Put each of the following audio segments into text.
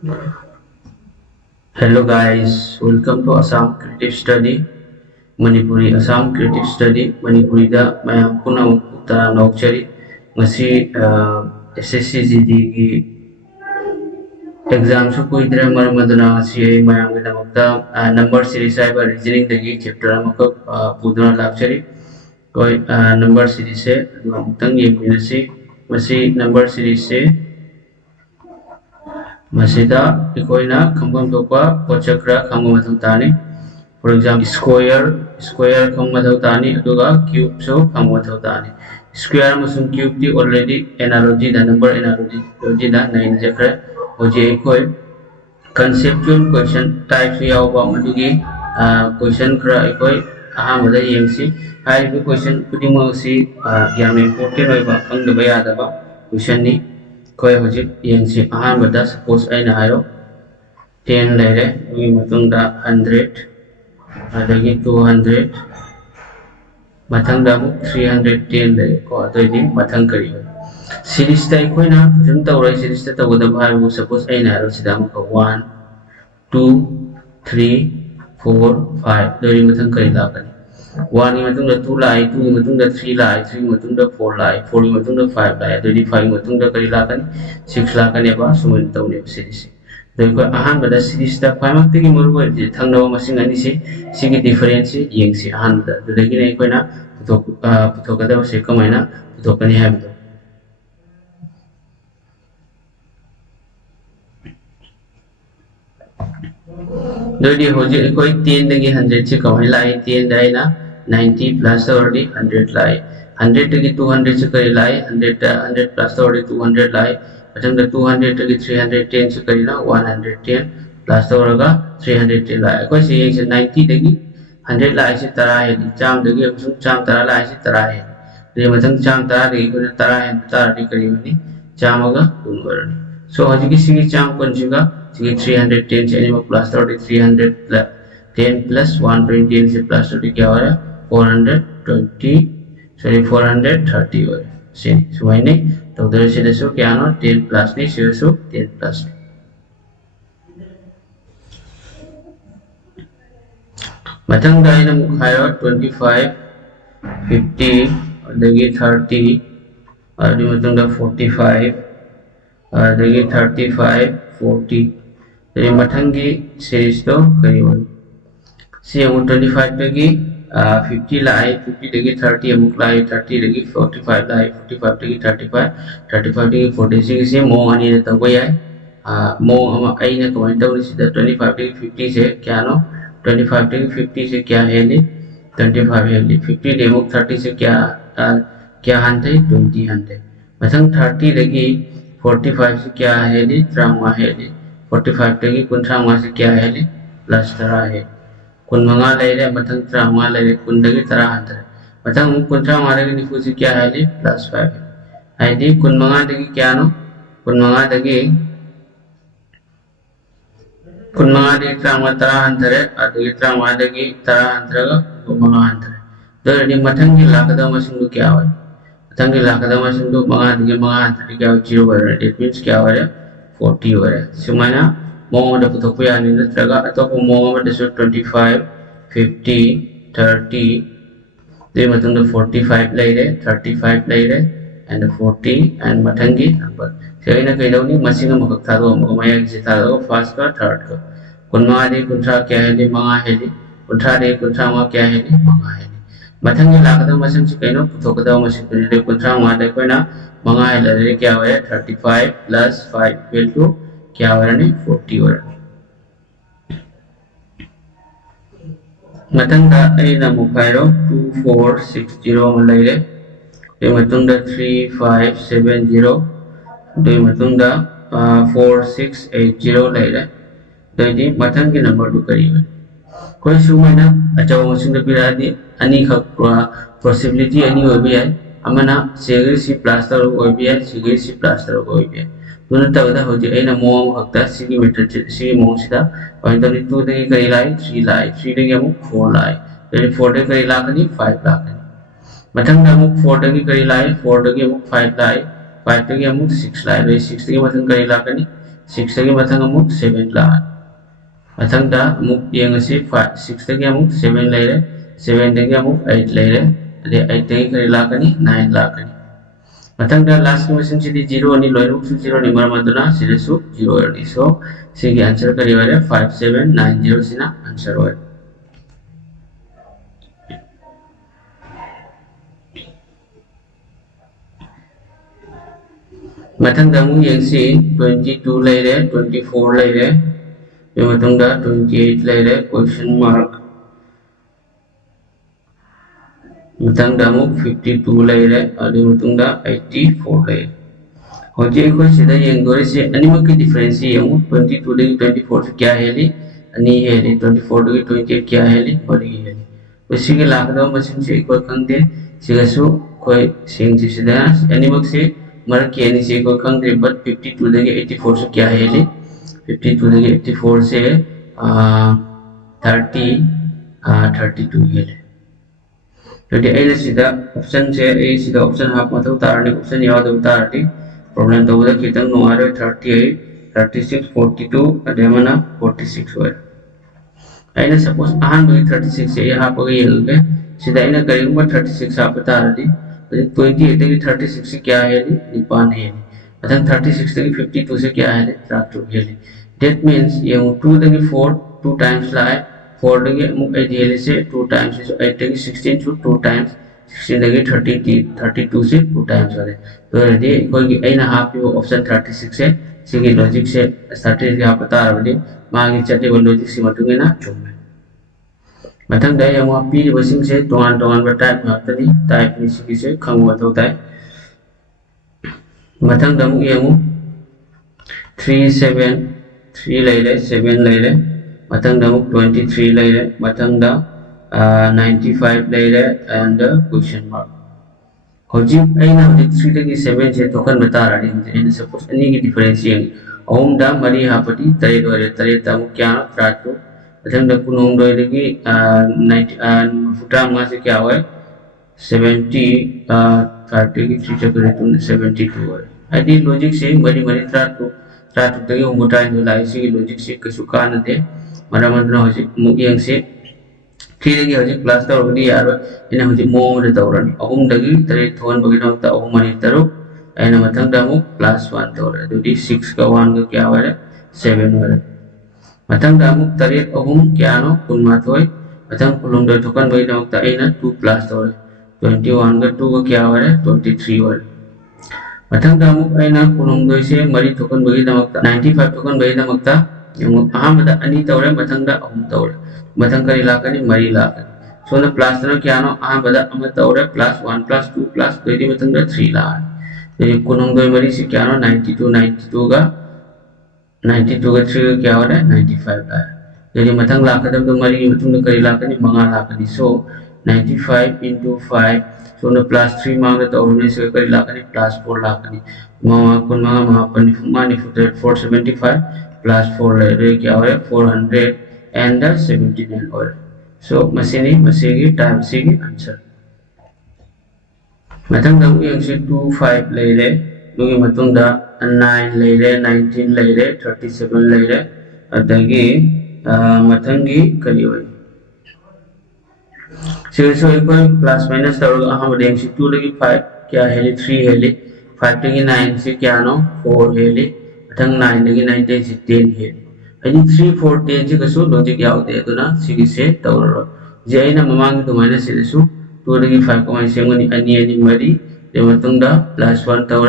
Hello guys, welcome to Assam Creative Study Manipuri. Assam Creative Study Manipuri da mayam puna uta naukchari ngasi SSCGD ki exam su kuidre maduna ngasi mayam gida makta number series ai ba reasoning dagi chapter amaka puduna lakchari koi number series se tang ye minasi masi number series se masida ikoina khambam topa pochakra khambam mathutani. For example, square khang mathau tani aduga cube so khang mathau tani. Square amasung cube di already analogy da number analogy da nain jakra hoje koi conceptual question type yawa madugi question kra koi ahamada yengsi hai bi question kudimo si yam important oiba khangdaba yadaba question ni koi hoje yengsi ahamada suppose aina hayo 10 laire wi matungda 100 adagi 200 mathang da 310 le ko adoi mathang kari series ta koina jum tawrai series ta tawda bharu suppose aina ro sidam ko 1 2 3 4 5 doi mathang kari la kan 1 ni matung da 2 lai 2 ni matung da 3 lai 3 matung da 4 lai 4 ni matung da 5 lai adoi 5 matung da kari la kan 6 la kan eba sumun tawne series Doi ahan bada series ta paimak tigi murgo thang nawa masing ani si difference yeng si ahan bada dagi na ikoina puthok kada se kamaina puthokani habdo doi di hoje ikoi 10 dagi 100 se kamai lai 10 dai na 90 plus already 100 lai 100 dagi 200 se kai lai 100 plus already 200 lai macam da 200 lagi 310 se kari na 110 plus tawraga 310 lai ko se yeng se 90 lagi 100 lai se tara he cham lagi amsung cham tara lai se tara he re macam cham tara lagi ko tara he tara di kari mani cham aga kun warani so haji ki sigi cham kon juga sigi 310 se ani plus tawdi 310 plus 120 se plus tawdi kya hora 430 hora sini semua ini तो उधर से देखो क्या ना 10 plus नहीं से देखो 10 plus मथंग दाई ना मुखायो 25 50 और दगी 30 और दी मथंग दा 45 और दगी 35 40 तो ये मथंगी सीरीज तो करीबन सी हम 25 दगी 50 लाई 50 dagi 30 amuk lai 30 dagi 45 lai 45 dagi 35 dagi 46 se mo ani ta ko yai mo ama aina ko enta uri sida 25 dagi 50 se kya no 25 dagi 50 se kya hai ni 25 hai ni 50 dagi amuk 30 se kya hantai 20 hantai masang 30 dagi 45 se kya hai ni 30 hai ni 45 dagi 30 se kya hai ni plus 10 hai kun manga laire mathang trama laire kun dagi tara hantar mathang kun trama dagi ni fusi kya hai ni plus 5 hai di kun manga dagi kya no kun manga dagi trama tara hantar adagi trama dagi tara hantar ga kun manga hantar do ni mathang ki lakada masing du kya hoy mathang ki lakada masing du manga hantar kya 0 hoy that means kya hoy 40 hoy sumana mo da puthok ya ni natraga atop mo da 25 50 30 de matung da 45 laire 35 laire and 40 and mathangi number se ina kai dawni masinga makak thado mo maya ji thado first ka third ka kunma de kuntra kya hai ni manga hai ni kuntra de kuntra ma kya hai ni manga hai ni mathangi lagada masing se kai no puthok da masing de kuntra ma de koina manga hai la de kya hoya 35 plus 5 equal to क्या हो रहा है 40 हो रहा मतंग दा ए ना मुखायरो 2460 मलाई रे ए मतंग दा 3570 दे मतंग दा 4680 लाई रे दे दी मतंग के नंबर दु करीब कोई सुमना अचाव मसिंग दा बिरादी अनि खक पॉसिबिलिटी अनि हो भी है अमना सेगरी सी प्लास्टर हो भी है सेगरी सी प्लास्टर हो भी है दोनों तब दा होजे एना मो हक्ता सिगी मीटर सी मो सिदा पॉइंट 2 दे करी लाई 3 लाई 3 दे अमु 4 लाई दे 4 दे करी लाकनी 5 लाकनी मथंग दा अमु 4 दे करी लाई 4 दे अमु 5 लाई 5 दे अमु 6 लाई 6 दे मथंग करी लाकनी 6 tagi mathang amuk 7 la mathang da amuk yengasi 5 6 tagi amuk 7 laire 7 tagi amuk 8 laire ade 8 tagi kari lakani 9 lakani mathang da last ki machine sidi 0 ani loiruk su 0 ni maramaduna sidi su 0 ani so sigi answer kari wale 5790 sina answer wale mathang da mu yengsi 22 laire 24 laire ye mathang da 28 laire question mark mathang da mu 52 laire adu mathang da 84 laire hoje ko sida yengore se animal ki difference yemu 22 dagi 24 se kya heli ani heli 24 dagi 28 kya heli bari heli usi ke lakda machine se ko kangde siga su koi sing sida animal se मर के यानी से को कंग दे but 52 देंगे 84 से क्या है ले 52 देंगे 84 से 32 है ले तो ये ऐसे सीधा ऑप्शन से ए सीधा ऑप्शन हाफ मतलब उतारने ऑप्शन याद उतारती प्रॉब्लम तो उधर कितना नो आ रहा है 38 36 42 अडेमना 46 हुआ ऐसे सपोज आहान बगी 36 से यहाँ पर ये लगे सीधा इन्हें करेंगे 36 हाफ उतारती 28 तक 36 से क्या है निपान है मतलब 36 तक 52 से क्या है 32 है that means ये 2 तक 4 2 times लाए 4 तक मुक 8 है से 2 times so 8 तक 16 to 2 times 16 तक 32 से 2 times वाले तो ये कोई कि ऐना हाफ यो ऑप्शन 36 से सिंगी लॉजिक से स्टार्ट के आप बता रहे हैं मांगी चटे वो लॉजिक से मतुंगे ना चुम्मे mathang da yang api di basing se tongan bertype tadi type ni sigi se khamu atau tai mathang da mu yang 3 laile 7 laile mathang da mu 23 laile mathang da 95 laile and question mark hoji aina hoji 3 dagi 7 se tokan bata rani in suppose ani ki difference yang om da mari ha pati tare dore tare ta mu kya tratu mathang da kunong doi lagi 90 futa ma se क्या हुआ है 70 30 की 3 चक्कर तो 72 है आदि logic से मरी ट्राटू तक हम गोटा इन लाई से लॉजिक से कसु कान दे मरा मंत्र होजी मुगियंग से 3 दगी होजी क्लास ता होगी यार इन होजी मो रे तौरनी अहुम दगी तरे थोन बगी न ता अहुम मनी तरो एना मथंग दा मु क्लास 1 तौर दुदी 6 का 1 का क्या हुआ है 7 हुआ mathang da amuk tarit ahum kiano kun mathoy mathang kulum da thokan bai da ta aina 2 plus tore 21 ga 2 ga kya wale 23 wale mathang da amuk aina kulum doi se mari thokan bai da ta 95 thokan bai da makta amuk aham da ani tore mathang da ahum tore mathang kari lakani mari lakani so na plus na kiano aham da am tore plus 1 plus 2 plus doi mathang da 3 la jadi kulum doi mari se kiano 92 ga 92 का 3 क्या हो रहा है 95 का यदि मथंग लाखदम तो मरी मतुंग करी लाखनी मंगा लाखनी सो 95 into 5 सो न प्लस 3 मांग तो और से करी लाखनी प्लस 4 लाखनी मामा कुन मांगा महापनि मानी फुटे 475 प्लस 4 रे क्या हो रहा है 479 और सो मसेनी मसेगी टाइम सेगी आंसर मथंग दम यंग से 25 ले ले दुगी मतुंग दा 9 लेरे 19 लेरे 37 लेरे अदगी मथंगी करी होई सिर्फ इक्वल प्लस माइनस तौर हम रेंज 2 लगी 5 क्या है 3 है 5 लगी 9 से क्या नो 4 है मथंग 9 लगी 9 से 10 है अनी 3 4 10 से कसु लॉजिक यावते तो ना सिगी से तौर जे आइना ममांग तो माइनस से सु 2 लगी 5 को माइनस सेंगनी अनि मरी जे मतुंग दा प्लस 1 तौर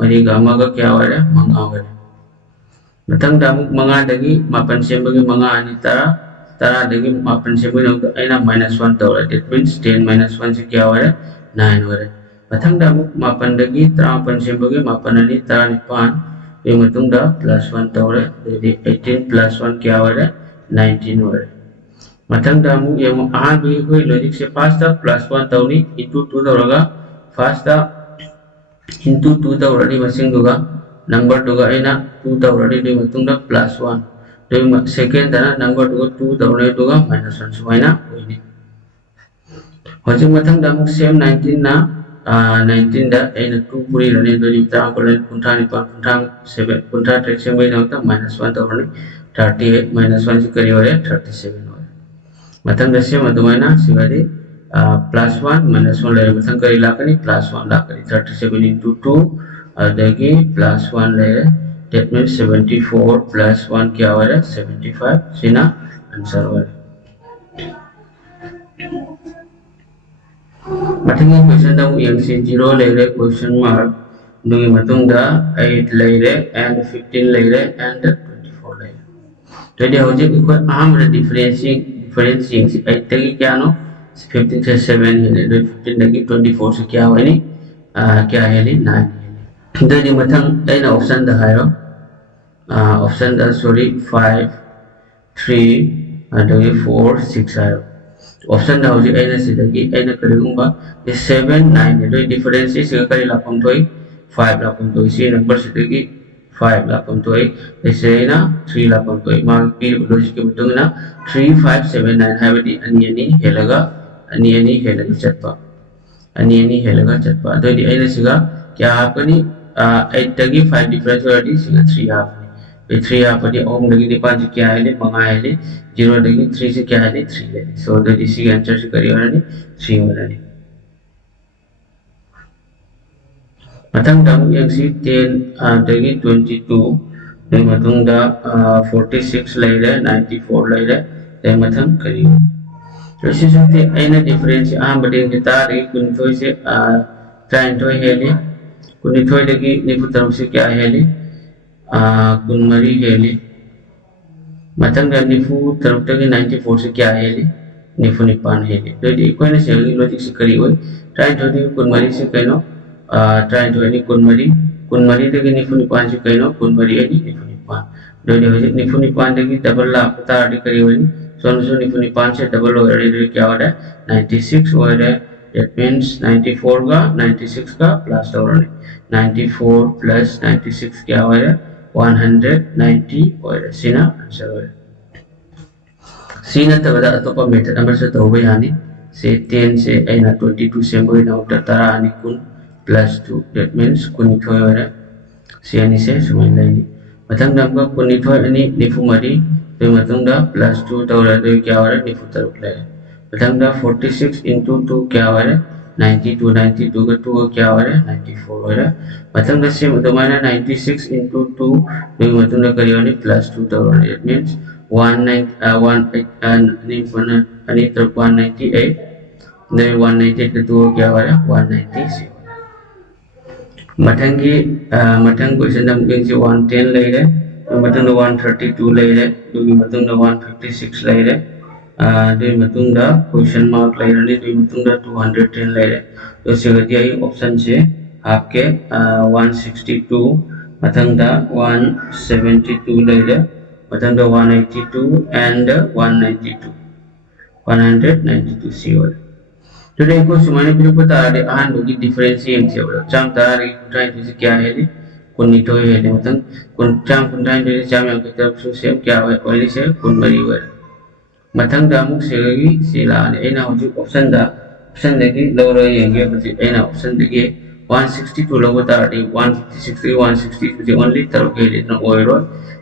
मरी गामा का क्या हो रहा है मंगा हो रहा है मथंग दामुक मंगा दगी मापन सेंबगी मंगा अनि तरा दगी मापन सेंबगी नौ आइना -1 तो रहा that means 10 -1 से क्या हो रहा है 9 हो रहा है मथंग दामुक मापन दगी तरा मापन सेंबगी मापन अनि तरा निपान ये मतुंग दा +1 तो रहा है 18 +1 क्या हो रहा है 19 हो रहा है मथंग दामुक ये आहान भी कोई लॉजिक से पास था +1 तो नहीं into 2 तो रहा फास्ट था into 2 दा already machine duga number duga ina 2 दा already de matungda +1 de second da number duga 2 दा already duga -1 sumaina hoini hoji mathang da muk same 19 na 19 दा ऐना 2 पूरी रने दो नि ता को len kunta ni pa kunta 7 kunta track से में ना -1 तो रने 38 -1 से करी वाले 37 हो मतंग दस्य मधुमैना सिवादी +1 -1 ले मतंग करी लाकनी +1 लाकनी 37 into 2 अदगी +1 ले that means 74 +1 क्या वाले 75 सिना आंसर वाले मथिंग क्वेश्चन दा yang si 0 लेरे क्वेश्चन मार्क दुगी मतुंग दा 8 लेरे and 15 लेरे and 24 लेरे तो ये हो जे को आम रे differentiating si 8 तक क्या नो 15 से 7 है 15 तक 24 से क्या हुआ नहीं क्या है नहीं 9 है तो ये मतंग ऐना ऑप्शन दा है ऑप्शन दा सॉरी 5 3 and 4 6 है ऑप्शन दा होजी ऐना से दगी ऐना करेंगे ये 7 9 है तो डिफरेंस से करी लापम तो 5 लापम तो इसी नंबर से दगी 5 लापम तो ऐसे ना 3 लापम तो मार्क पी लॉजिक के बतंग ना 3 5 7 9 है बड़ी अन्य हेलगा चटपा तो ये ऐना सिगा क्या आपनी 8 तगी 5 डिफरेंस वाली सिगा 3 आपनी 3 आपनी ओम लगी दी 5 क्या है ले मंगा है ले 0 लगी 3 से क्या है ले 3 ले सो द इसी आंसर से करी वाला नहीं 3 वाला नहीं मतंग दा yang si 10 dagi 22 dai matang da 46 laire 94 laire dai matang kari तो इसी सकते ऐना डिफरेंस बड़े kita dagi kunithoi se trainthoi heli kunithoi dagi nifu taruk se क्या heli kunmari heli matang da nifu taruk dagi 94 से क्या heli nifu nipan heli तो ये कोई ना से logic से करी हुई trainthoi dagi kunmari से कहनो trainthoi ni kunmari dagi nifu nipan से कहनो kunmari ani nifu nipan do ये हो nifu nipan dagi double la पता आदि करी हुई सोनसो निफु निपान से डबल हो रहा है क्या हो रहा है 96 हो रहा है that means 94 का 96 का प्लस हो रहा है 94 प्लस 96 क्या हो रहा है 190 हो रहा है सीना आंसर हो रहा है सीना तब तो पर मेथड नंबर से तो हो गया नहीं से 10 से ऐना 22 से कोई ना उतर तारा आने कुन प्लस 2 that means कुन इथोय हो रहा है सी यानी से सुमन नहीं मतंग नंबर कुन इथोय यानी निफु मरी तो मतंगा +2 तो रहा तो क्या हो रहा है निफु तरुक ले मतंगा 46 into 2 क्या हो रहा है 92 का 2 क्या हो रहा है 94 हो रहा है मतंगा से मतलब 96 into 2 तो मतंगा करियोनी +2 तो रहा है it means 198 then 198 का 2 क्या हो रहा है 196 मतंगी मतंग क्वेश्चन नंबर 110 ले रहे मतंग 132 ले रहे दुगी मतंग 156 ले रहे दुगी मतंग क्वेश्चन मार्क ले रहे दुगी मतंग 210 ले रहे तो सिगती आई ऑप्शन से आपके 162 मतंग 172 ले रहे मतंग 182 and 192 सी हो तो देखो सुमाने फिर पता है आन लोगी डिफरेंशिएट से बोला चाम तारी कुटाई तो क्या है रे कुन्नी तो है ले मतलब कुन चाम कुटाई तो चाम yang kita सेम क्या है वाली से कुन मरी वर मतंग दामुक से लगी सिला ने एना होजु ऑप्शन देखी लो रो येंगे बजे एना ऑप्शन देखिए 162 लो बता रही 156 160 जो ओनली तरफ के लिए ना ओरो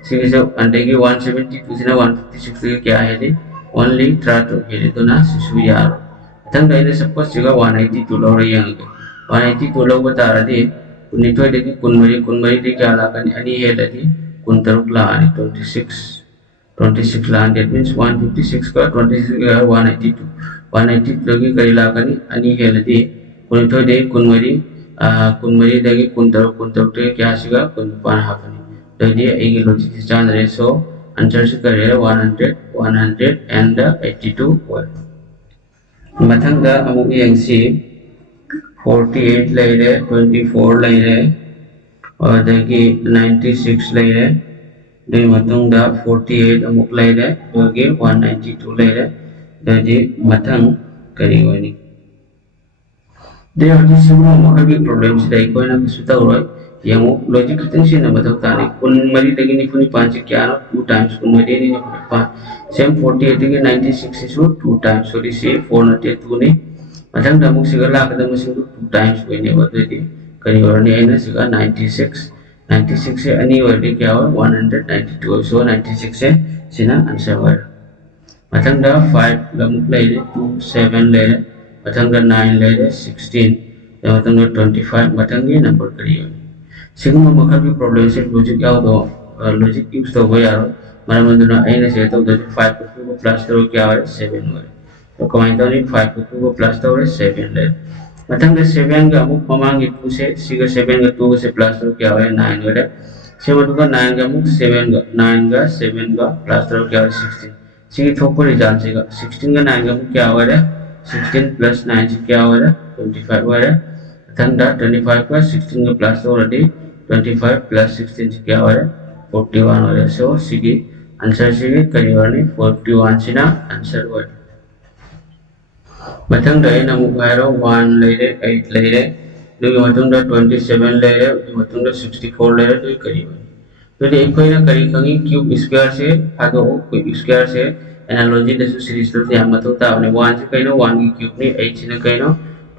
सिगे जो अंडे की 172 से ना 156 क्या है रे ओनली ट्राटो के लिए तो ना सिसु यार तंग दाइने सपोज जगह 182 लो रही हैं 182 लो बता रही कुन्निथोय देखी कुनमरी दे क्या लाकन अनि है लदी कुनतरुक ला अनि 26 ला that means 156 का 26 का 182 लगी करी लाकन अनि है लदी कुन्निथोय दे कुनमरी देगी कुनतरुक दे क्या सिगा कुनपान हाफनी तो ये एक लॉजिक से जान रहे सो आंसर से करे 182 वर्ड मथंग दा अमुक यंगसी 48 ले रहे 24 ले रहे और देखिए 96 ले रहे दे मतंग दा 48 अमुक ले रहे दोगे 192 ले रहे दे मथंग करी वनी दे अभी सिमुलो मखबी प्रॉब्लम्स दे कोई ना कुछ तो रोय यंग लॉजिक कितने से न बताता नहीं कुन मरी देगी नहीं पुनी 5 क्या ना 2 टाइम्स कुन मरी नहीं 5 सेम 48 के 96 से 2 टाइम्स सॉरी से 402 ने मथंग अमुक सिगा लाकदम मसिंग 2 टाइम्स होइने बददि करी वरनी आइना सिगा 96 से अनि वरदि क्या हो 192 सो 96 से सिना आंसर वर मथंग 5 अमुक लेरे 2 7 लेरे मथंग 9 लेरे 16 मथंग 25 मथंग ये नंबर करी हो सिगम मखर की प्रॉब्लम से लॉजिक याव दो लॉजिक यूज तो हो यार मरम दुना आइना से तो 5 को प्लस करो क्या हो 7 हो तो कमाई तो 5 को प्लस तो 7 ले मथंग 7 का अमुक ममांग 2 से सिगा 7 का 2 से प्लस तो क्या हो 9 हो रे से मधुका 9 का अमुक 7 का 9 का 7 का प्लस तो क्या हो 16 सिगी थोको रिजल्ट सिगा 16 का 9 का अमुक क्या हो रे 16 प्लस 9 से क्या हो रे 25 हो रे मथंग 25 का 16 का प्लस तो ऑलरेडी 25 प्लस 16 से क्या हो रे 41 हो रे सो सिगी आंसर सिगी करी वरनी 41 सिना आंसर हो मथंग ना मुखायरो 1 लेरे 8 लेरे दुगी मथंग 27 लेरे मथंग 64 लेरे दुगी करी तो दे कोइना करी खंगी क्यूब स्क्वायर से आदो क्यूब स्क्वायर से एनालॉजी दसु सीरीज तो या मथो तावने 1 से कइनो 1 की क्यूब नि 8 से कइनो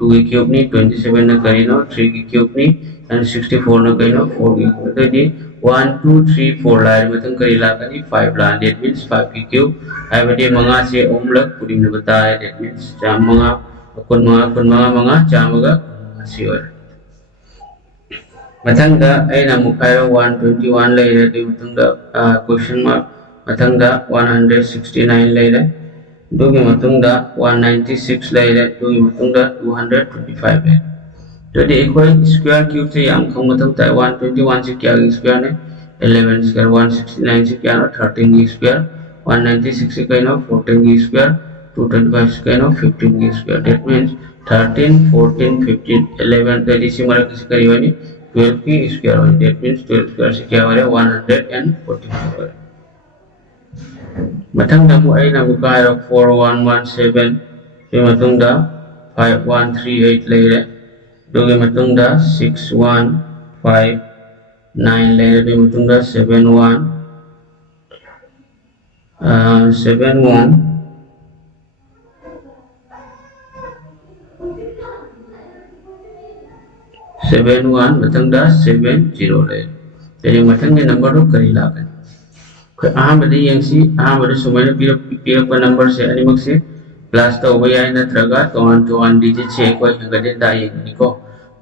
2 की क्यूब नि 27 न कइनो 3 की क्यूब नि and 64 न कइनो 4 की क्यूब तो दे 1 2 3 4 लाइन मथंग करी लाकनी 5 लाइन that means 5 की क्यूब हाइबदे मंगा से ओमलक पुडिंग न बताए that means चाम मंगा कुन मंगा चामगा सिवर मथंग ऐना मुखायरो 121 लेरे दे मथंग क्वेश्चन मार्क मथंग 169 लेरे दुगी मथंग 196 लेरे दुगी मथंग 225 लेरे तो दे इक्वल स्क्वायर क्यूब से याम खंग मथंग 121 से क्या स्क्वायर ने 11 स्क्वायर 169 से क्या 13 की स्क्वायर 196 से क्या 14 की स्क्वायर 225 से क्या 15 की स्क्वायर that means 13 14 15 11 तो इसी मार्क किसी करी वाली 12 की स्क्वायर हो that means 12 स्क्वायर से क्या हो रहा है 145 मथंग दमु आई ना बुका है 4117 तो मथंग दा 5138 ले रहे दोगे मथंग दा 6159 ले रहे तो मथंग दा 71 71 मथंग दा 70 ले तेरे मथंग के नंबर रो करी लागन अहमद यंगसी अहमद सुमन पीरक नंबर से अनिमक से प्लस तो हो याय नत्रगा तोन डिजिट से को हंगदे दा यंगनिको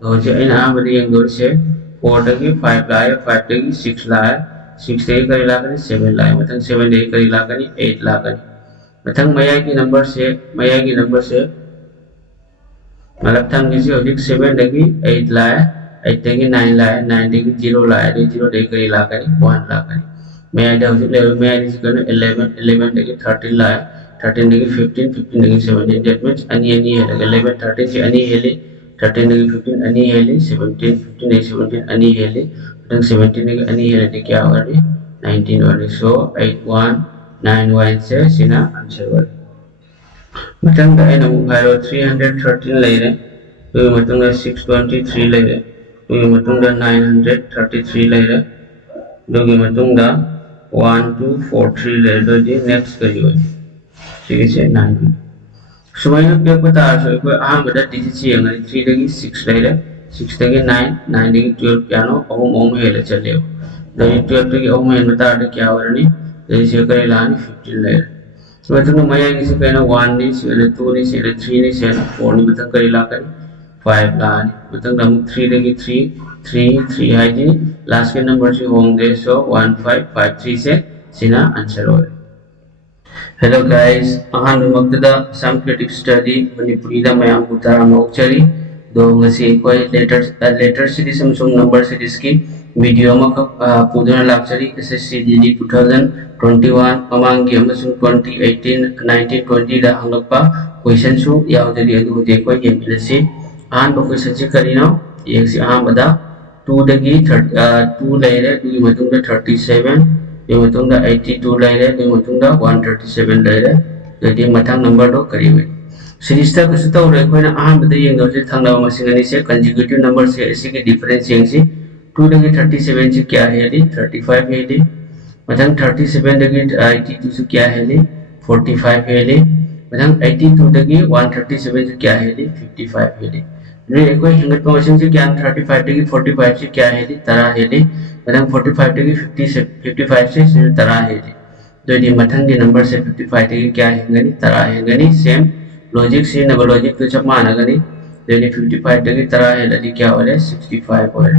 तो जे इन अहमद यंग से 4 तक 5 लाय 5 तक 6 लाय 6 तक करी लागनी 7 लाय मथंग 7 तक करी लागनी 8 लागनी मथंग मया की नंबर से मतलब थंग किसी होजिक 7 तक 8 लाय 8 तक 9 लाय 9 तक 0 लाय 0 तक करी लागनी 1 लागनी मैं आइडिया हो जाए लेवल में आइडिया सिकल 11 देखिए 13 लाया 13 देखिए 15 देखिए 17 that means any है लगे 11 13 से any है ले 13 देखिए 15 any है ले 17 15 देखिए 17 any है ले then 17 देखिए any है ले क्या होगा रे 19 वाले so 8191 से सीना आंसर वाले मतलब का है ना मुखायरो 313 ले रहे तो मतलब 623 ले रहे तो मतलब 933 ले रहे दोगे मतलब 1243 ले लो जी नेक्स्ट करियो ठीक है 9 समय पे पता है कोई आम बड़ा डिजिट से यंग 3 लगी 6 ले ले 6 लगी 9 9 लगी 12 पियानो ओम है ले चले हो तो 12 लगी ओम है बता दे क्या हो रही जैसे करे लानी 15 ले तो मतलब मया किसी कहना 1 नहीं से 2 नहीं से 3 नहीं से 4 नहीं मतलब करे ला कर 5 लानी मतलब हम 3 लगी 3 है जी लास्ट के नंबर से होंगे सो 1553 से सीना आंसर हो हेलो गाइस अहान मक्तदा सम क्रिटिक स्टडी मणिपुरी दा मयाम उतारा मोक्चरी दो ngasi कोई लेटर सीरीज अमसुंग नंबर सीरीज की वीडियो मक पुदुना लाक्चरी एसएससी जीडी 2021 ममांगी अमसुंग 2018 19 20 दा हंगपा क्वेश्चन सु यावदरी अदु जे कोई गेमिलसी आहान क्वेश्चन से करिनो एक से आहान बदा 2 दगी 2 लेरे दुगी मतुंग 37 ये मतुंग 82 लेरे दुगी मतुंग 137 लेरे यदि मथांग नंबर दो करीबे सीरीज ता कुछ तो रे कोइना आहान बदा येंगो से थांगना मसिंगनी से कंसेक्यूटिव नंबर से ऐसे के डिफरेंस येंगसी 2 दगी 37 से क्या है दी 35 है दी मथांग 37 दगी 82 से क्या है दी 45 है दी मथंग 82 दगी 137 से क्या हेली 55 हेली रे एकोई हिंगत मसिंग से क्या 35 दगी 45 से क्या हेली तरा हेली मथंग 45 दगी 50 से 55 से तरा हेली दोदी मथंग के नंबर से 55 दगी क्या हेंगनी तरा हेंगनी सेम लॉजिक से नगो लॉजिक तो सब मानगनी दोदी 55 दगी तरा हेली क्या होले 65 होले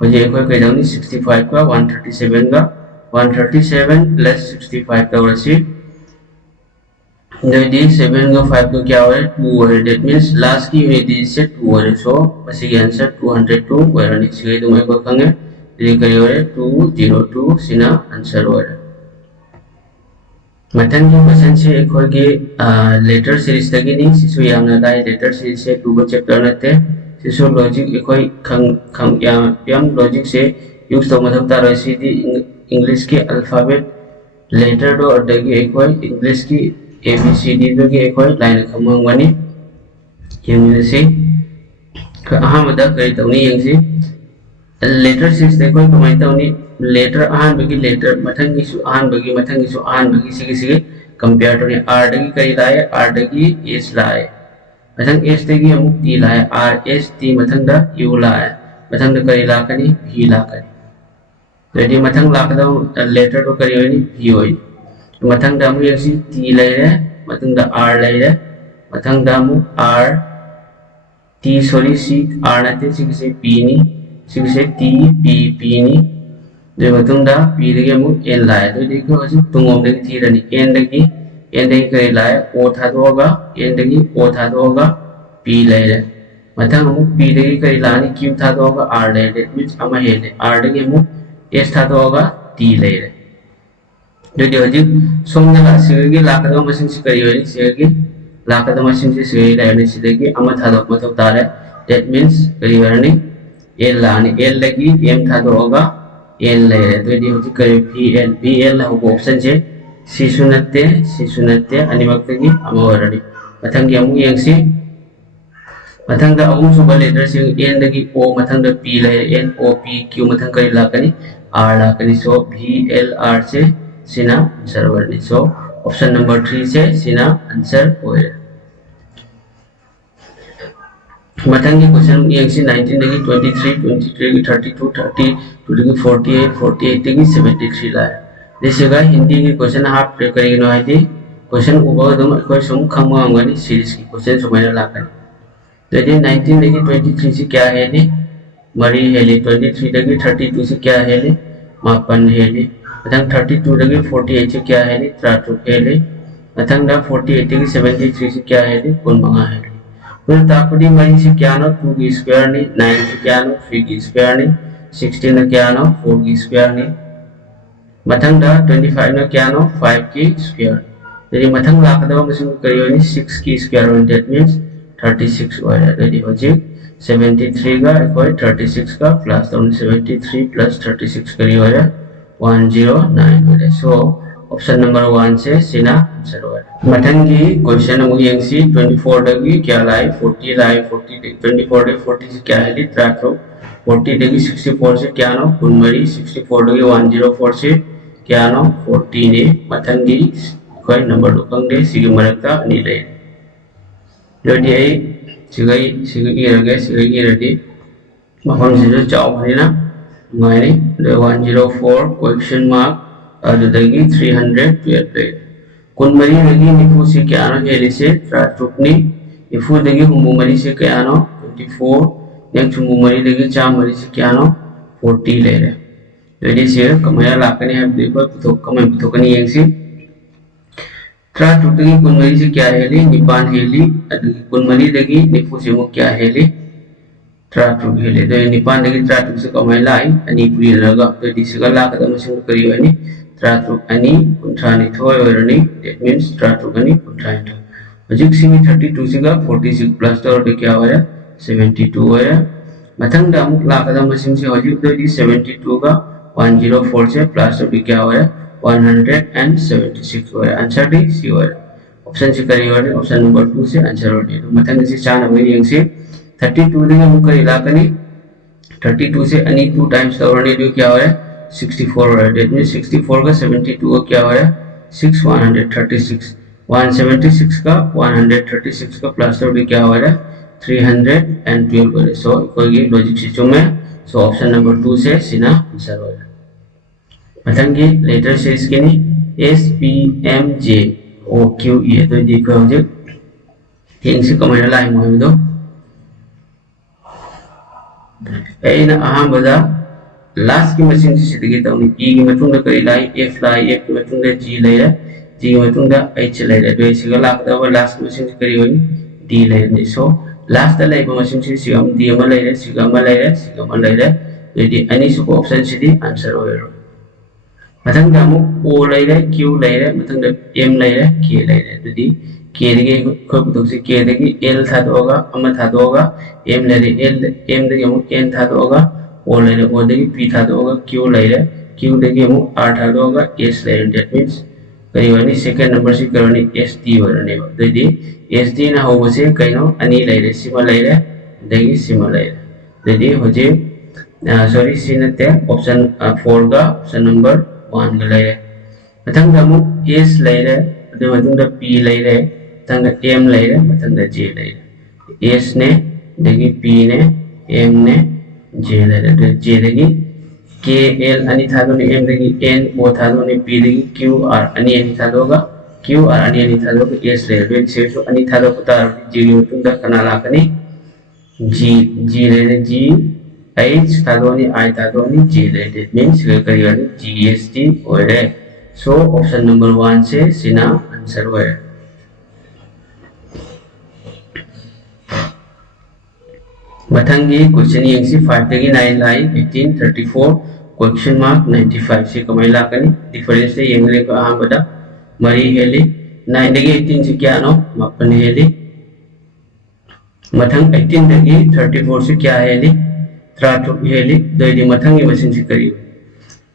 होजे एकोई कइदौनी 65 का 137 का 137 प्लस 65 का वरसी दोदी 7 का 5 का क्या होले 2 होले that means last की यूनिट से 2 होले so मसी आंसर 202 होले सिगे तुम को खंगे रे करी होले 202 सिना आंसर होले मथन की क्वेश्चन से एकोई के लेटर सीरीज तक नहीं सिसु यामना लाइ लेटर सीरीज से 2 चैप्टर नते सिसु लॉजिक एकोई खंग याम लॉजिक से यूज तो मतलब तारो सीधी इंग्लिश के अल्फाबेट लेटर दो और दगी एकोई इंग्लिश की ABCD दो की एकोई लाइन खमंग वनी यंगसे अहमदा कई तौनी यंगसे लेटर सीरीज एकोई कमाई तौनी लेटर आहान बगी लेटर मथंग की सु आहान बगी सिगे कंपेयर टू R दगी कई लाए R दगी S लाए मथंग S दगी अमुक T लाए R S T मथंग दा U लाए मथंग दा कई लाकनी V लाकनी यदि मथंग लाकदा लेटर तो करी होनी V होई मथंग दा अमुक यसी T लाए मथंग दा R लाए मथंग दा अमुक R T sorry C R नाते सिगे P नी सिगे T P P नी जो मथंग दा P दगी अमुक N लाए तो देखो हजि तुंगोम दगी थी रनी N दगी करी लाए O था तो होगा N दगी O था तो होगा P लाए मथंग अमुक P दगी करी लानी Q था तो होगा R लाए that means अमा हेले R दगी अमुक S था तो होगा T लाए जो हजि सोमना सिगे लाकदा मसिंग से करी होनी सिगे लाकदा मसिंग से सिगे लाए सिगे अमा था तो मतलब तारे that means करी होनी L लानी L लगी M था तो होगा N लाए तो ये हजि करी PL होगा ऑप्शन से सिसुनते अनिमक्ते की अमा वरनी मथंग की अमु यंगसी मथंग दा अमु सुबह लेटर से N दगी O मथंग दा P लाए N O P Q मथंग करी लाकनी R लाकनी सो VLR से सिना आंसर वरनी सो ऑप्शन नंबर 3 से सिना आंसर होए मथंग की क्वेश्चन यंगसी 19 दगी 23 दगी 32 दगी 48 दगी 73 लाए दिसगा हिंदी की क्वेश्चन हाफ करेगी नो है क्वेश्चन ऊपर दम कोई सम खमंगनी सीरीज की क्वेश्चन सुमाइना लाकनी तो 19 दगी 23 से क्या है ने मरी हेली 23 दगी 32 से क्या है ने मापन हेली मथंग 32 दगी 48 से क्या है ने 3 हेली मथंग दा 48 दगी 73 से क्या है ने 15 हेली फिर ताकड़ी मरी से क्या नो 2 की स्क्वायर ने 9 से क्या नो 3 की स्क्वायर ने 16 ने क्या नो 4 की स्क्वायर ने मथंग दा 25 ने क्या नो 5 की स्क्वायर यदि मथंग लाकदा मसिंग करी होनी 6 की स्क्वायर होनी that means 36 होया यदि होजे 73 का इक्वल 36 का प्लस 73 प्लस 36 करी होया 109 होया सो ऑप्शन नंबर 1 से सिना आंसर होया मथंग की क्वेश्चन अमुक यंगसी 24 दगी क्या लाए 40 लाए 40 24 दगी 40 से क्या है 40 दगी 64 से क्या नो कुनमरी 64 दगी 104 से क्या नो 14 ने मथंग की कोई नंबर दुखंगे सिगे मरकता नि ले जोदी आई सिगे इरगे मफम से चाव भरिना मायने 104 क्वेश्चन मार्क अदुदगी 312 कुनमरी दगी निफु से क्या नो हेली से ट्राटुकनी निफु दगी हुमुमरी से क्या नो 24 नेक्स्ट हुमुमरी दगी चामरी से क्या नो 40 ले रहे जोदी से कमाया लाकने है देखो पुथोकनी यंगसी ट्राटुक दगी कुनमरी से क्या हेली निपान हेली कुनमरी दगी निफु से मु क्या हेली ट्राटुक हेली तो निपान दगी ट्राटुक से कमाई लाई अनि पुरी लगा तो दिसगा लाकदा मसिंग करी होनी ट्राटुक अनि कुंथानी थोय होरनी दैट मींस ट्राटुक अनि कुंथानी हजिक सिमी 32 सिगा 46 प्लस तो क्या होया 72 होया मथंग दा अमुक लाकदा मसिंग से हजिक तो 72 का 104 से प्लस तो क्या होया 176 होया आंसर डी सी होया ऑप्शन से करी होया ऑप्शन नंबर 2 से आंसर होया मथंग से चान अबे यंगसे 32 दगी अमुक करी लाकनी 32 से अनि 2 टाइम्स तोरने जो क्या होया 64 होया दैट मींस 64 का 72 का क्या होया 6 136 176 का 136 का प्लस तौर क्या हो रहा है 312 हो रहा है सो कोई लॉजिक से चुमे सो ऑप्शन नंबर 2 से सीना आंसर हो रहा है मथंगी लेटर सीरीज के नी S P M J O Q E तो देखो मुझे थिंग से कमेंट लाइन में दो ऐना अहम बजा लास्ट की मशीन से सीधे तो उन्हें E की मतुंग द करी लाई F लाई F की मतुंग द G ले रहा G की मतुंग द H ले रहा तो इसी का लाख तो लास्ट मशीन से करी हुई D ले रही सो लास्ट लाई पर मशीन से सिगम D अमल ले रहा सिगम ले रहा सिगम ले रहा तो ये अन्य सुको ऑप्शन से दी आंसर हो रहा मथंग दामु O ले रहा Q ले रहा मथंग द M ले रहा K ले रहा तो दी K देगी कोई पुतुक से K देगी L था तो होगा अमल था तो होगा M ले रही L M देगी हम N था तो होगा O ले रहे O देगी P था तो होगा Q ले रहे Q देगी हम R था तो होगा S ले रहे that means करीबनी सेकंड नंबर से करवानी SD वरने हो तो दी SD ना हो बसे कहीं ना अनी ले रहे सिमा ले रहे देगी सिमा ले रहे तो दी हो जे सॉरी सी नते ऑप्शन 4 का ऑप्शन नंबर 1 ले रहे मथंग दामु S ले रहे तो मथंग द P ले रहे मथंग द M ले रहे मथंग द J ले रहे S ने देगी P ने M ने J ले रहे तो J देगी K L अनि था तो ने M देगी N O था तो ने P देगी Q R अनि अनि था तो होगा Q R अनि अनि था तो S ले रहे से तो अनि था तो पता J की तुम दा कना लाकनी G ले रहे G H था तो ने I था तो ने J ले रहे means करिए G S T हो रहे so ऑप्शन नंबर 1 से सीना आंसर हुआ है मथंगी क्वेश्चन यंगसी 5 तगी 9 लाई 18 34 क्वेश्चन मार्क 95 से कमाई लाकनी डिफरेंस से यंगले का आम बड़ा मरी हेली 9 तगी 18 से क्या नो मापन हेली मथंग 18 तगी 34 से क्या हेली 3 हेली दो दी मथंगी मशीन से करी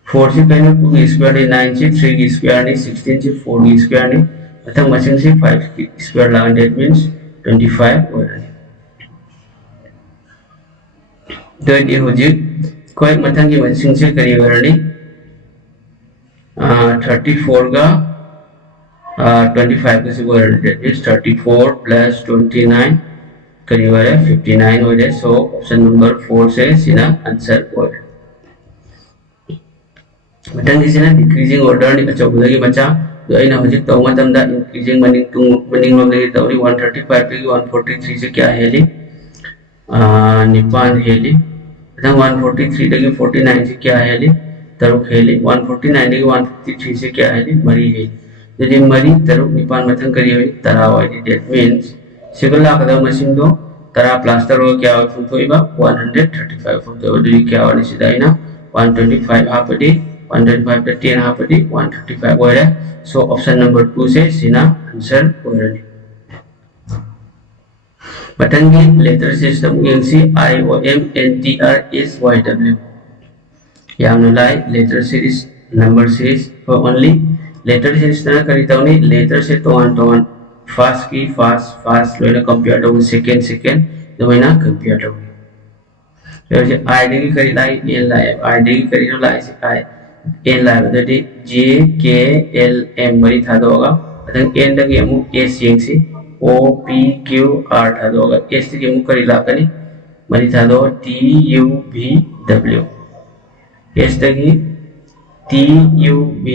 4 से कहना 2 की स्क्वायर ने 9 से 3 की स्क्वायर ने 16 से 4 की स्क्वायर ने मथंग मशीन से 5 की स्क्वायर लगान that means 25 हो रहा है तो ये हो जी कोई मथंग की मशीन से करी वरनी 34 का 25 का से वरनी that means 34 plus 29 करी वर है 59 हो जाए सो ऑप्शन नंबर 4 से सीना आंसर हो है मथंग से ना डिक्रीजिंग ऑर्डर नि अचौबदा की मचा तो अइना हजिक तो मतम दा इंक्रीजिंग मनिंग लोम लगी तो 135 पे 143 से क्या हेली निपान हेली मथंग 143 तक 49 से क्या हेली तरुक हेली 149 तक 153 से क्या हेली मरी हेली यदि मरी तरुक निपान मथंग करी हुई तरा वाली that means सिगला कदम मशीन दो तरा प्लास्टर हो क्या हो तुम तो इबा 135 हो तो डी क्या वाली सीधा 125 हापडी 125 पे 10 हापडी 135 हो रहा है सो ऑप्शन नंबर 2 से सीना आंसर हो रहा है बटंगी लेटर सिस्टम यंगसी I O M N T R S Y W यामनो लाई letter series number series for only letter series ना करीता उन्हें लेटर से तो वन फास्ट की फास्ट लोना कंप्यूटर हो सेकंड तो मैं ना कंप्यूटर हो फिर जो I देगी करी लाई L लाई I देगी करी नो लाई से I L लाई तो D J K L M बड़ी था तो होगा अतः N तक ये मु S यंगसी O P Q R था तो होगा S तक ये मु करी ला करी बड़ी था तो T U V W S तक ही T U V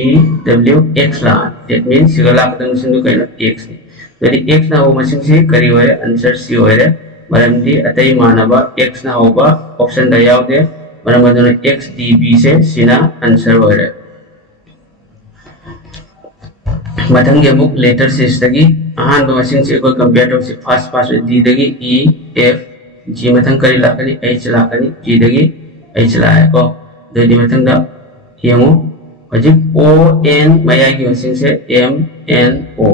W X ला that means सिगला कदम मशीन तो कहना X नहीं यदि X ना हो मशीन से करी हुए आंसर C हो रहा है मरमदी अतई मानवा X ना होगा ऑप्शन दयाव दे मरमदों X D B से सीना आंसर हो रहा है मथंगे मुक लेटर सिस्टगी आहान दो मशीन से कोई कंप्यूटर से फास्ट दी देगी E F G मथंग करी लाकनी H लाकनी G देगी H लाए को दो दी मथंग दा ये मु अजिब O N मया की मशीन से M N O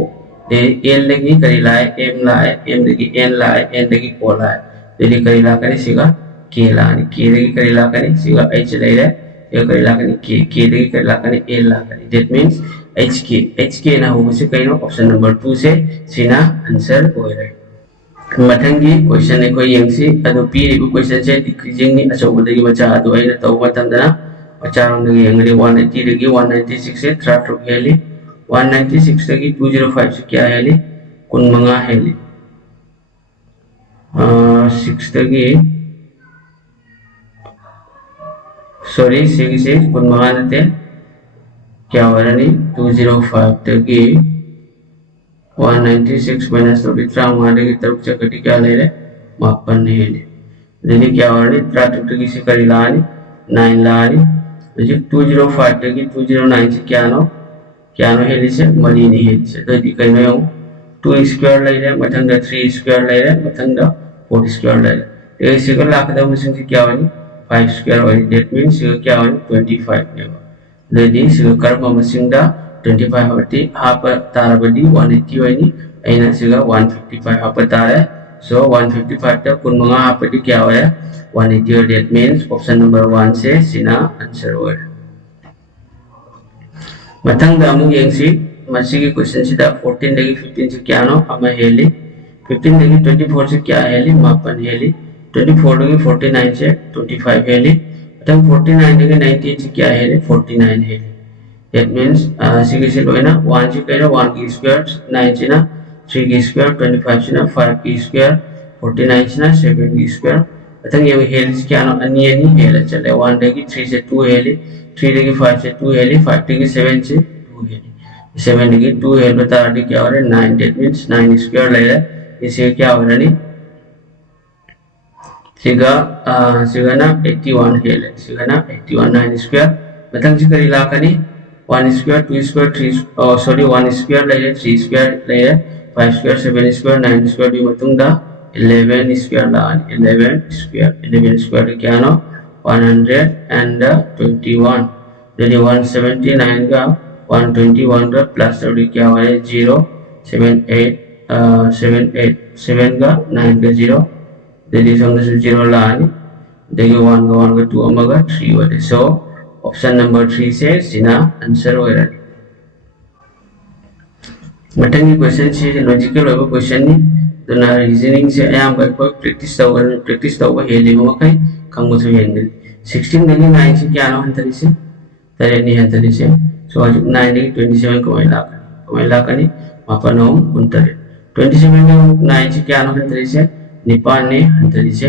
दे L देगी करी लाए M लाए M देगी N लाए N देगी O लाए दे करी लाकनी सीगा K लानी K देगी करी लाकनी सीगा H ले रहे ये करी लाकनी K देगी करी लाकनी L लाकनी that means HK ना हो से कहीं ना ऑप्शन नंबर 2 से सीना आंसर हो रहा है मथंगी क्वेश्चन ने कोई यंगसी अदो पी रिबु क्वेश्चन से डिक्रीजिंग नि अचौबदगी मचा अदो अइना तौ मतमदना अचारोंदगी यंगरी 180 दगी 196 से 3 हेली 196 तगी 205 से क्या हेली कुन मंगा हेली 6 तगी सॉरी 6 से कुन मंगा नते क्या हो रहा नहीं 205 तगी 196 माइनस 33 मंगा की तरफ चकटी क्या ले रहे मापन हेली jadi क्या हो रहा है ट्राटुक तगी से करी लानी 9 लानी jadi 205 तगी 209 से क्या नो हेली से मनी नहीं हेली से तो कहीं में 2 स्क्वायर ले रहे मथंग 3 स्क्वायर ले रहे मथंग 4 स्क्वायर ले रहे तो इसी को लाखदा मसिंग से क्या होनी 5 स्क्वायर होनी that means इसी क्या होनी 25 ने jadi इसी कर्म मसिंग दा 25 होती हाफ तारा बड़ी 180 होनी ऐना इसी 155 हाफ तारा so 155 तक कुन मंगा हाफ दी क्या होया 180 और that means option number 1 से सिना आंसर होया मथंग दा अमु यंगसी मसी की क्वेश्चन सीधा 14 दगी 15 से क्या नो अमा हेली 15 दगी 24 से क्या हेली मापन हेली 24 दगी 49 से 25 हेली मथंग 49 दगी 19 से क्या हेली 49 हेली that means सिगी से लोए ना 1 से कह रहा 1 की स्क्वायर 9 से ना 3 की स्क्वायर 25 से ना 5 की स्क्वायर 49 से ना 7 की स्क्वायर मथंग ये हेली से क्या नो अन्य नहीं हेला चले 1 दगी 3 से 2 हेली 3 दगी 5 से 2 हेली 5 दगी 7 से 2 हेली 7 दगी 2 हेल बता रही क्या हो रहा है 9 that means 9 स्क्वायर ले रहा है इसे क्या हो रहा नहीं सिगा ना 81 हेल है सिगा ना 81 9 स्क्वायर मथंग से करी लाका नहीं 1 स्क्वायर 2 स्क्वायर 3 सॉरी 1 स्क्वायर ले रहा 3 स्क्वायर ले रहा 5 स्क्वायर 7 स्क्वायर 9 स्क्वायर भी मतुंग दा 11 स्क्वायर ला 11 स्क्वायर क्या नो 121 jadi 179 का 121 का प्लस थोड़ी क्या हो रहा है 0 7 का 9 का 0 jadi समझ से 0 लानी देखिए 1 का 2 अमगा 3 हो रहा है so ऑप्शन नंबर 3 से सिना आंसर हो रहा है मटन की क्वेश्चन से लॉजिकल होगा क्वेश्चन नहीं तो ना रीजनिंग से आयाम पर कोई प्रैक्टिस तो वो हेली में कहीं कम हो तो हेंगल 16 दगी 9 से क्या नो हंतरी से तरे नहीं हंतरी से so 9 दगी 27 को महिला कनी मापन हो उनतरे 27 दगी 9 से क्या नो हंतरी से निपान ने हंतरी से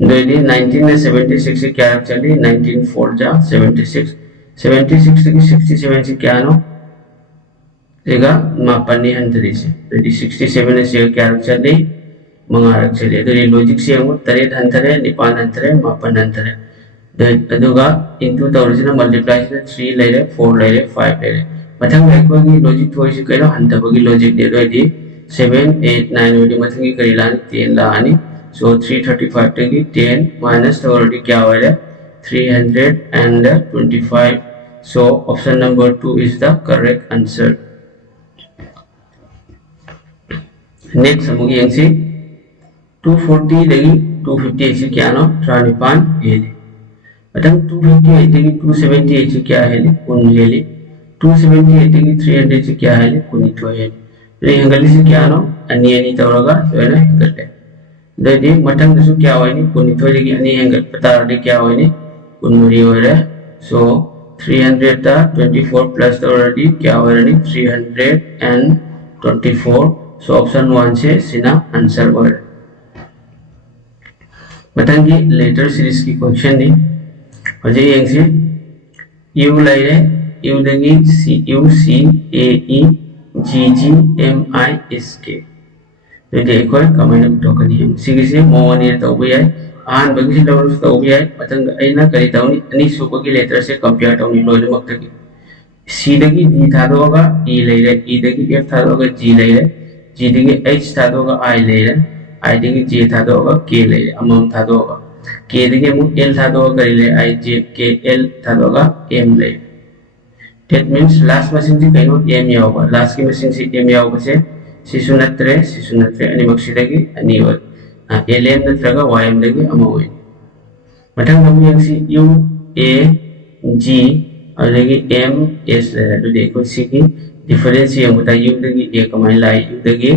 दगी 1976 से क्या चली 19 4 जा 76 दगी 67 से क्या नो देगा मापन ने हंतरी से दगी 67 से क्या चली मंगारक चले तो ये लॉजिक से हम तरेट हंतरे निपान हंतरे मापन हंतरे अदुगा इनटू तौरसिना मल्टीप्लाई से 3 ले रहे 4 ले रहे 5 ले रहे मथंग लाइक की लॉजिक थोड़ी सी करो हंतबगी लॉजिक दे दो दी 7 8 9 ओडी मथंग की करी लानी 10 लानी सो 335 तक 10 माइनस तो ऑलरेडी क्या हो रहा है 325 so option number 2 is the correct answer next हम यंगसी 240 दगी 258 से क्या नो ट्रानिपान हेली मथंग 258 दगी 278 से क्या हेली कुन हेली 278 दगी 300 से क्या हेली कुनिथो हेली तो हंगली से क्या नो अन्य तौरगा तो है ना हंगले ददी मथंग दसु क्या होइनी कुनिथो दगी अन्य हंगल पता रहे क्या होइनी कुनमुरी हो रहा सो 300 ता 24 प्लस ऑलरेडी क्या हो रहा 324 सो ऑप्शन 1 से सीना आंसर हो रहा मथंगी लेटर सीरीज की क्वेश्चन नहीं और ये यंगसी यू ले रहे यू दगी CUCAE GGMISK तो देखो कमेंट टोकन है सिगी से मोवनी तो भी है आन बगी लेवल तो भी है मथंग ऐना करी ताउनी अनि सुपर की लेटर से कंपेयर ताउनी लोले मक्तगी C दगी D था दोगा E ले रहे E दगी F था दोगा G ले रहे G दगी H था दोगा I ले रहे I दगी J था दोगा K ले रहे अमाउंट था दोगा K दगी मु L था दोगा करी ले I J K L था दोगा M ले that means last machine से कहीं M या होगा last की machine से M या होगा से सिसुनत्रे अनि मक्सिदगी अनि व LM नत्रगा YM दगी अमाउंट मथंग हम यंगसी U A G और दगी M S ले तो देखो सी की डिफरेंस ये होता है U दगी A कमाई लाई U दगी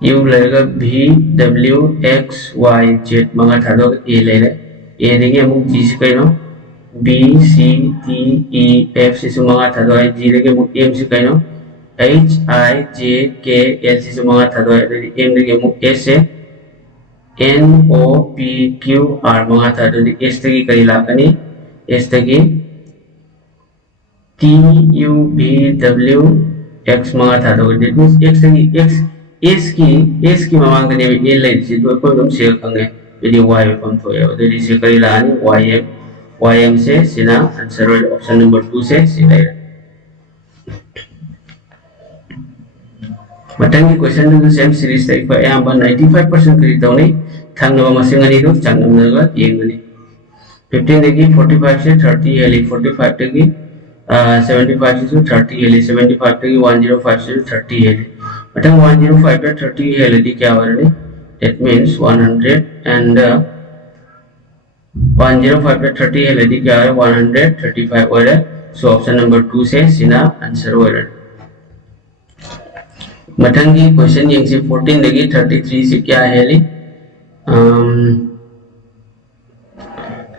U लगेगा V W X Y Z मंगा था तो A ले रहे A दगी हम G से कहीं B C D E F से सुमंगा था दो है G देखे मुक M से कहीं H I J K L से सुमंगा था दो है M देखे मुक S से N O P Q R मंगा था दो S देखे करी लाकनी S देखे T U V W X मंगा था दो X देखे S की मांग करने में L लाइट से दो कोई कम शेयर करेंगे यदि Y में कम तो है तो इसे करी लानी YM से सिना आंसर ऑप्शन नंबर 2 से सिना मतंगी क्वेश्चन दु सेम सीरीज तक पर अयाबा 95% करी तौनी थांगनबा मसिंग अनि दु चांगनमगा येंगनी 15 देगी 45 से 30 हेली 45 देगी 75 से 30 हेली 75 देगी 105 से 30 हेली मतंग 105 पे 30 हेली दी क्या वरनी that means 100 and 105 पे 30 है लेडी क्या है 135 हो रहा है सो ऑप्शन नंबर 2 से सिना आंसर हो रहा है मठंगी क्वेश्चन यंग से 14 देगी 33 से क्या है ली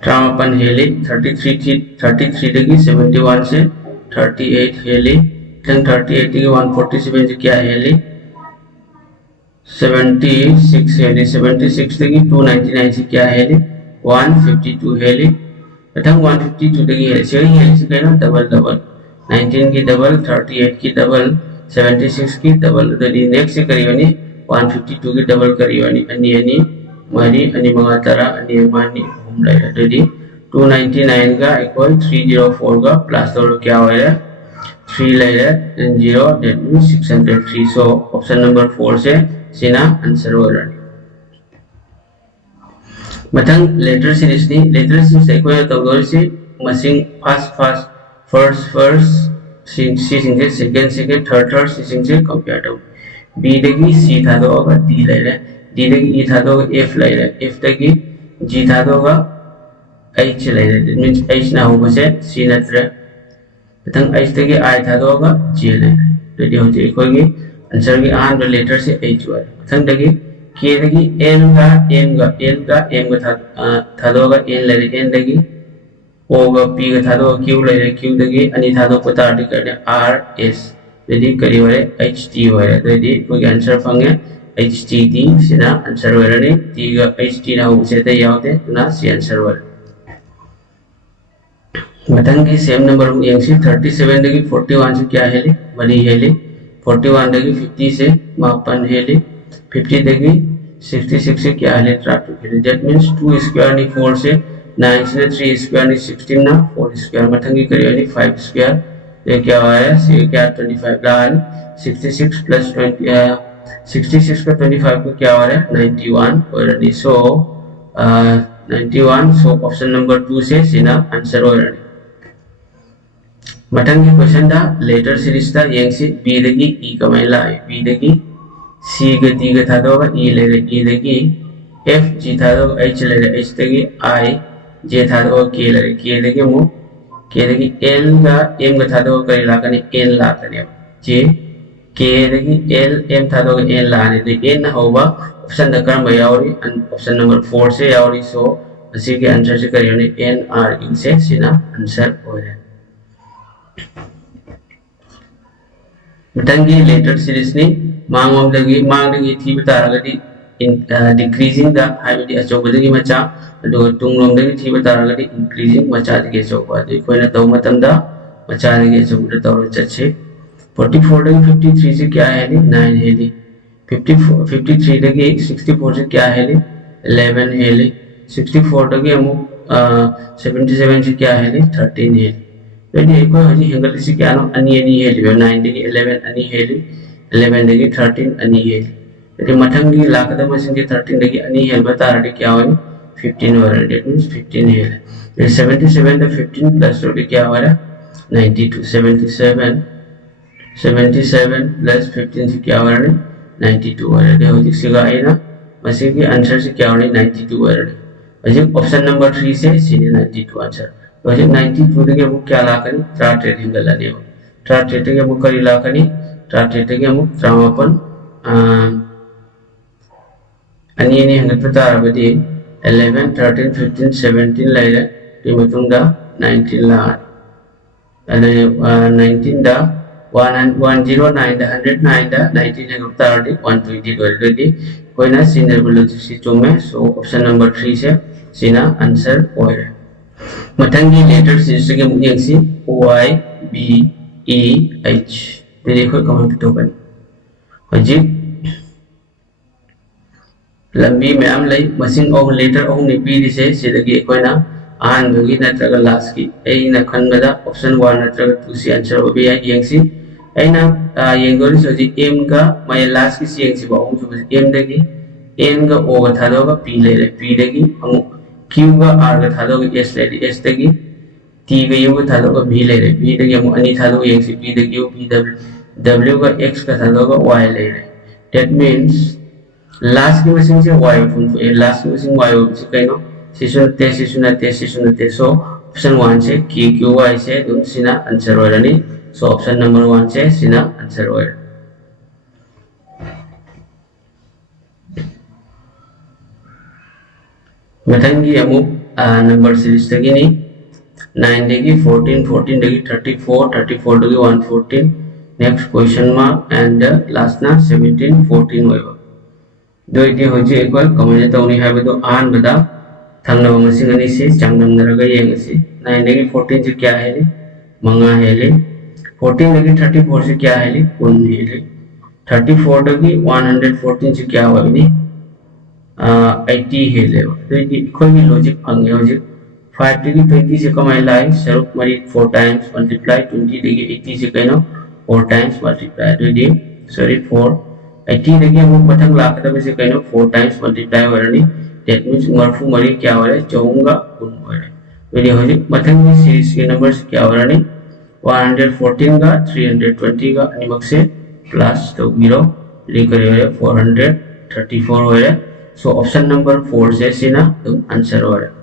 ट्रामपन है ली 33 देगी 71 से 38 है ली 38 देगी 147 से क्या है ली 76 है ली 76 देगी 299 से क्या है ली 152 हेली प्रथम 152 देगी हेली से हेली से कहना डबल 19 की डबल 38 की डबल 76 की डबल तो नेक्स्ट से करीबनी 152 की डबल करीबनी अन्य मरी अन्य मंगा तरा अन्य मानी हम लाइरा तो 299 का इक्वल 304 का प्लस तो क्या हो रहा है 3 Lyra 0 that means 603 so option number 4 से सीना आंसर हो रहा है मतंग लेटर सीरीज नी लेटर सीरीज कोई तो से मसिंग फर्स्ट सिंग से सेकंड थर्ड सिंग से कंपेयर तो बी देगी सी था तो होगा डी ले रहा डी देगी ई था तो एफ ले रहा एफ देगी जी था तो होगा एच ले रहा दैट मींस एच ना होगा से सी नत्र मतंग एच देगी आई था तो होगा जी ले रहा तो ये हो जाए कोई आंसर की आन लेटर से एच हुआ मतंग देगी के देगी एन का एम था दो का एन ले एन देगी ओ का पी का था दो क्यू ले क्यू देगी अनि था दो पता आर्टिक करने आर एस यदि करी वाले एच टी वाले तो यदि कोई answer fungi H T T सीना आंसर वाले ने टी का एच टी ना हो से तो याद है ना सी आंसर वाले मतंग की सेम नंबर यंग से 37 देगी 41 से क्या है ले बड़ी है ले 41 देगी 50 से मापन है ले 50 देगी 66 से क्या है ट्रैफिक है दैट मींस 2 स्क्वायर नी 4 से 9 से 3 स्क्वायर नी 16 ना 4 स्क्वायर मठंगी करियो नी 5 स्क्वायर ये क्या हुआ है से क्या 25 लाल 66 प्लस 20 66 का 25 को क्या हो रहा है 91 और नी सो 91 सो ऑप्शन नंबर 2 से सीना आंसर हो रहा है मठंगी क्वेश्चन था लेटर सीरीज था यंग से बी देगी ई कमाइला बी देगी C के D के था तो E ले रहे E देगी F G था तो H ले रहे H देगी I J था तो K ले रहे K देगी मु K देगी L का M का था तो करी ला करने N ला करने J K देगी L M था तो N लाने तो N होगा ऑप्शन द कर्म यावरी ऑप्शन नंबर 4 से यावरी सो इसी के आंसर से करियो ने N R इन से सीना आंसर हो रहा है मटंगी लेटर सीरीज ने मांगदगी थी बतारगदी डिक्रीजिंग दा हाइबदी अचौबदगी मचा अदो तुंगलोंदगी थी बतारगदी इंक्रीजिंग मचा दगी अचौबा दे कोइना तौ मतंदा मचा दगी अचौबदा तौर चचे 44 दगी 53 से क्या है 9 है 53 दगी 64 से क्या है 11 है 64 दगी अमु 77 से क्या है 13 है यदि एक हजी हेंगल से क्या नो अनि है 9 दगी 11 अनि है 11 देगी 13 अनि है यदि मठंगी लाकदा मसिंग के 13 देगी अनि है बता रहे क्या हो 15 हो रहा है दैट मींस 15 है ये 77 तो 15 प्लस तो क्या हो रहा है 92 77 प्लस 15 से क्या हो रहा है 92 हो रहा है देखो जिसका आई ना मसिंग के आंसर से क्या हो रहा है 92 हो रहा है वैसे ऑप्शन नंबर 3 से सीधे 92 आंसर वैसे 92 देगी वो क्या ला करी ट्राट रेटिंग ला देव ट्राट रेटिंग वो करी ला करी ट्राटेटिंग अमुक त्रामापन अनि हंगत तारबदी 11 13 15 17 लाइरे ती मतुंगदा 19 लाने अने 19 दा 109 दा 109 दा 19 है गुप्तार दी 120 कर दी कोई ना सिनेबुलॉजी सी चुमे सो ऑप्शन नंबर 3 से सीना आंसर होए मतंगी लेटर से के मुझे सी Y B E H ते देखो कमेंट तो बनी हजी लंबी मैम लई मशीन ऑफ लेटर ऑफ ने पी दिसे सिदगी कोइना आन दुगी नत्रगा लास्ट की ए न खनबदा ऑप्शन 1 नत्रगा 2 सी आंसर हो बी यंगसी ए ना यंगोरी सोजी एम का माय लास्ट की सी यंगसी बाउ जो एम दगी एन का ओ का थादोगा पी ले रे पी दगी हम क्यू का आर का थादोगा एस ले रे एस दगी टी का यू का थादोगा भी ले रे भी दगी हम अनि थादोगा यंगसी पी दगी यू पी डब्ल्यू का एक्स का थादोगा वाई ले रे दैट मींस लास्ट की मशीन से वाई फुन ए लास्ट की मशीन वाई से कइनो सिसुनते सो ऑप्शन 1 से क्यू वाई से दुम सिना आंसर होरनी सो ऑप्शन नंबर 1 से सिना आंसर होर मथंगी अमु नंबर सीरीज तगिनी 9 देगी 14 14 देगी 34 34 देगी 114 next question mark and last ना 17 14 होइबा दो इति होजे एकल कमेंट तौनी हाबदो आन बदा थंगनब मसिंग अनि से चांगनमनरगा येंगसी 9 देगी 14 से क्या है ले मंगा है ले 14 देगी 34 से क्या है ले कुन है ले 34 देगी 114 से क्या होगा नि 80 है ले तो ये कोई भी लॉजिक फंगे होजे 5 देगी 20 से कमाई लाई सरुप मरी 4 टाइम्स मल्टीप्लाई 20 देगी 80 से कहनो 4 टाइम्स मल्टीप्लाई तो ये सॉरी 4 80 देगी हम पतंग लाखदा से कहनो 4 टाइम्स मल्टीप्लाई होरनी that means मरफू मरी क्या हो रहा है चौंगा कुन हो रहा है वीडियो हो जी मथंग की सीरीज के नंबर से क्या हो रहा है 114 का 320 का निमक से प्लस तो 0 लेकर हो रहा है 434 हो रहा है सो ऑप्शन नंबर 4 से सीना आंसर हो रहा है